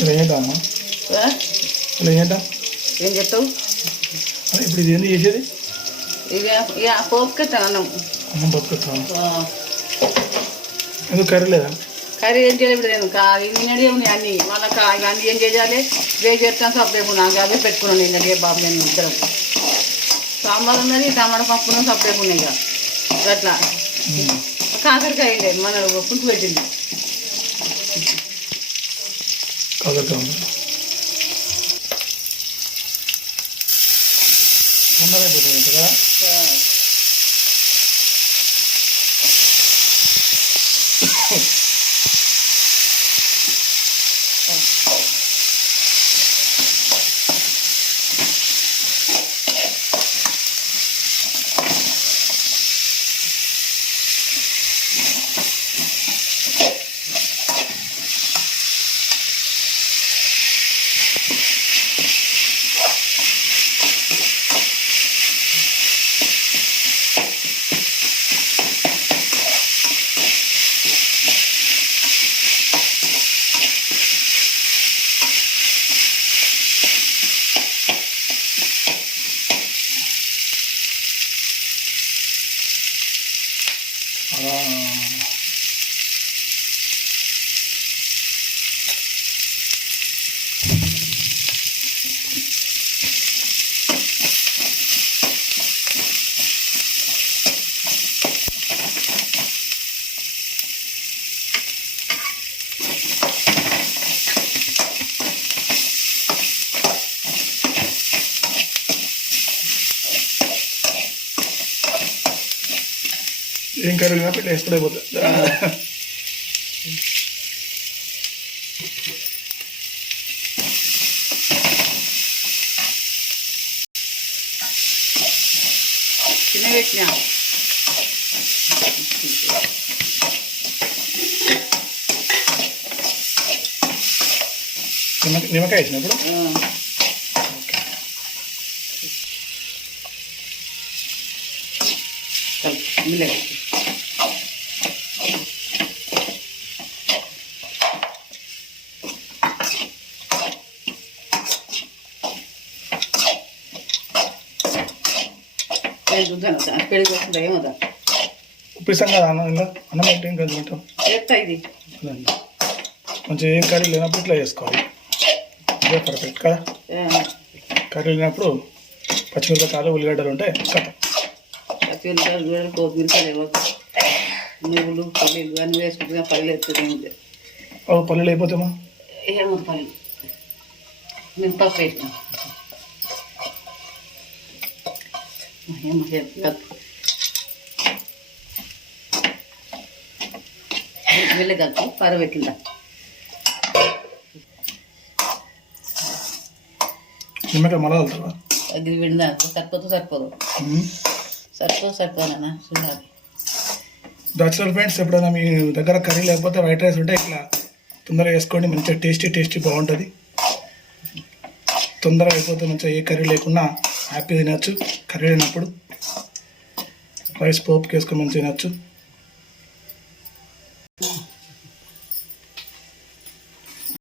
ఇలా ఏంటమ్మా ఇలా ఏంటా ఏం చెప్తావు ఇప్పుడు ఇది ఏంది చేసేది ఇక పోపుకెత్తాను అన్నం అన్నం పట్టుకొస్తాను ఎందుకు కర్రీ లేదా కర్రీ ఏం చేయాలి ఇప్పుడు నేను నిన్నడే ఉన్నాయి అన్నీ మళ్ళీ ఇవన్నీ ఏం చేయాలి వేసి చేస్తాను సపరేట్ నాకు అవి పెట్టుకున్నాను నిన్నడే బాబు నేను ఇద్దరం సాంబార్ ఉన్నది టమాటా పప్పును సపరేట్ ఉన్నాయి ఇక అట్లా కాకరకాయ లేదు మన పులుసు పెట్టింది కాకరకాయ తొందరైపోతుంది కదా ఏం కర్రీ కాబట్టి టేస్ట్ అయిపోతుంది చిన్న పెట్టినా నిమ్మకాయ వేసినప్పుడు పెళ్ళి వస్తుందా ఏమవుతా ఉప్పిస్తాం కదా అన్నం అన్నం పెట్టి ఏం కలుపుకుంటాం చెప్తా ఇది కొంచెం ఏం కర్రీ లేనప్పుడు ఇట్లా చేసుకోవాలి ఇదే పర్ఫెక్ట్ కదా కర్రీ లేనప్పుడు పచ్చిమిరపకాయలు ఉల్లిగడ్డలు ఉంటాయి కథ పచ్చిమిరపకాయలు కొత్తిమీరకాయలు నువ్వులు పల్లీలు అన్నీ వేసుకుంటున్నా పల్లీలు ఎత్తుంది పల్లీలు అయిపోతామా ఏమో పల్లీలు మినపప్పు వేసినా వెళ్ళగలుపు పరవెట్టిందా నిమ్మకాయ మళ్ళా వెళ్తావా అది విందా సరిపోదు సరిపోనా చూడాలి బ్యాచులర్ ఫ్రెండ్స్ ఎప్పుడైనా మీ దగ్గర కర్రీ లేకపోతే వైట్ రైస్ ఉంటే ఇట్లా తొందరగా వేసుకోండి మంచిగా టేస్టీ బాగుంటుంది తొందరగా అయిపోతే మంచిగా ఏ కర్రీ లేకుండా హ్యాపీ తినచ్చు కర్రీ లేనప్పుడు రైస్ పోపుకి వేసుకొని మంచిగా తినచ్చు